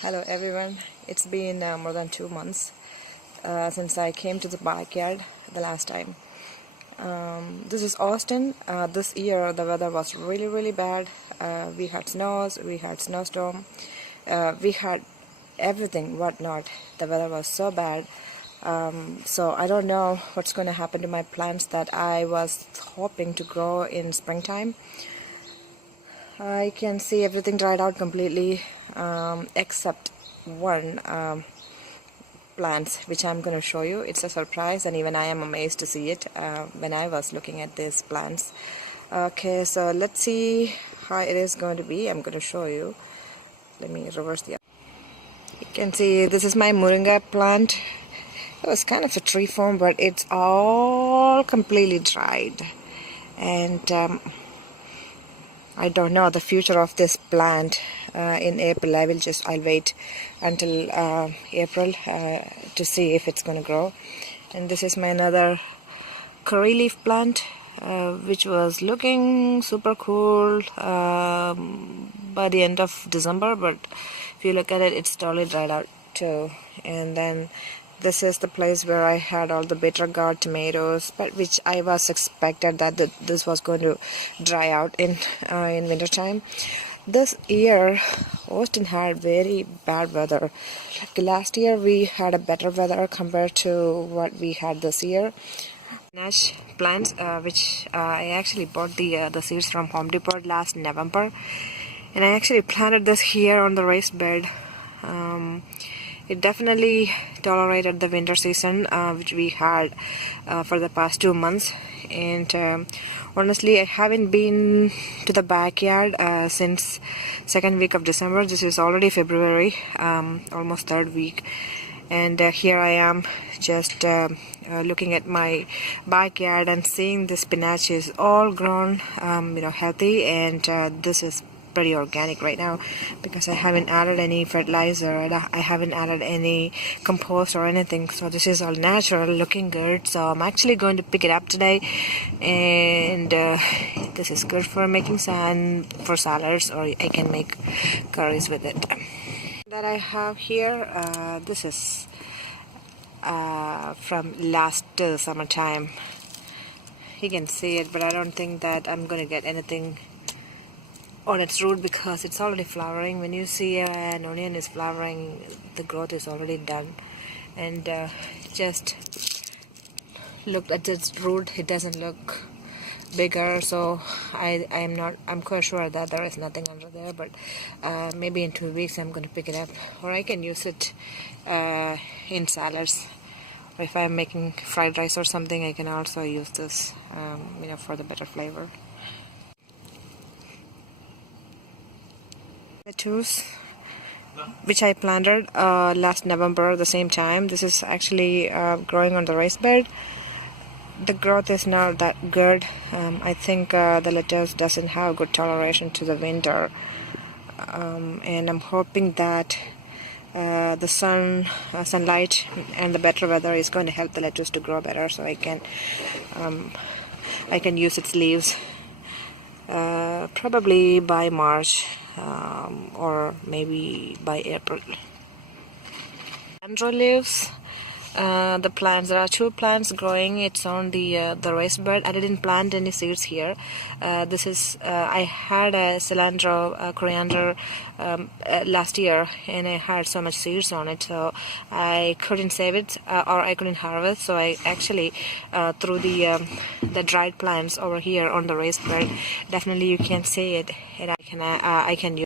Hello everyone, it's been more than 2 months since I came to the backyard the last time. This is Austin. This year the weather was really bad. We had snows, we had snowstorm, we had everything whatnot. The weather was so bad. So I don't know what's going to happen to my plants that I was hoping to grow in springtime. I can see everything dried out completely except one plant which I'm going to show you. It's a surprise, and even I am amazed to see it when I was looking at these plants. Okay, so let's see how it is going to be. I'm going to show you. Let me reverse the. You can see this is my moringa plant. It was kind of a tree form, but it's all completely dried, and I don't know the future of this plant in April. I'll wait until April to see if it's going to grow. And this is my another curry leaf plant, which was looking super cool by the end of December, but if you look at it, it's totally dried out too. And then this is the place where I had all the bitter gourd tomatoes, but which I was expected that this was going to dry out in wintertime. This year, Austin had very bad weather. Like last year, we had a better weather compared to what we had this year. Spinach plants, which I actually bought the seeds from Home Depot last November, and I actually planted this here on the raised bed. It definitely tolerated the winter season which we had for the past 2 months, and honestly I haven't been to the backyard since second week of December. This is already February, almost third week, and here I am just looking at my backyard and seeing the spinach is all grown healthy, and this is pretty organic right now because I haven't added any fertilizer, I haven't added any compost or anything, so this is all natural, looking good. So I'm actually going to pick it up today, and this is good for making for salads, or I can make curries with it. That I have here, this is from last summertime. You can see it, but I don't think that I'm gonna get anything on its root because it's already flowering. When you see an onion is flowering, the growth is already done. And just look at its root, it doesn't look bigger, so I'm quite sure that there is nothing under there, but maybe in 2 weeks I'm going to pick it up, or I can use it in salads, or if I'm making fried rice or something, I can also use this for the better flavor. Lettuce, which I planted last November the same time. This is actually growing on the raised bed. The growth is not that good. I think the lettuce doesn't have good toleration to the winter, and I'm hoping that the sunlight and the better weather is going to help the lettuce to grow better, so I can use its leaves probably by March. Or maybe by April. Andro leaves, the plants. There are 2 plants growing. It's on the raised bed. I didn't plant any seeds here. This is I had a cilantro, coriander last year, and I had so much seeds on it, so I couldn't save it or I couldn't harvest. So I actually threw the dried plants over here on the raised bed. Definitely, you can see it, and I can use.